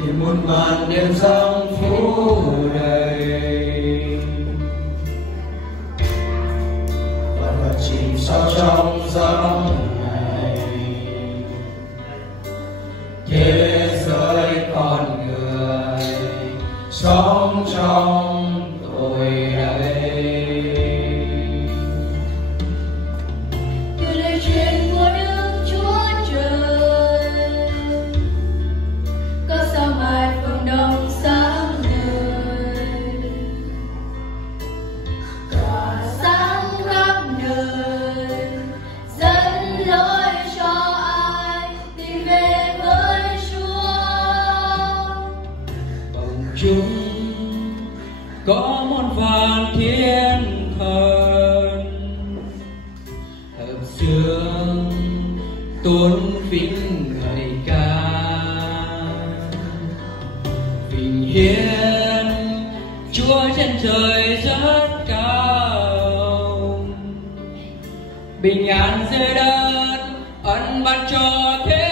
thì muôn vàn niềm sang phủ đầy và vật chìm sâu trong giấc này. Thế giới con người sống trong tội lỗi. Từ lời truyền của Đức Chúa Trời, có sao mai phương đông sáng ngời, tỏa sáng khắp nơi, dẫn lối cho ai tìm về với Chúa. Bồng chúng có muôn vàn thiên thần hợp xướng tôn vinh ngợi ca, vinh hiển Chúa trên trời rất cao, bình an dưới đất ân ban cho thế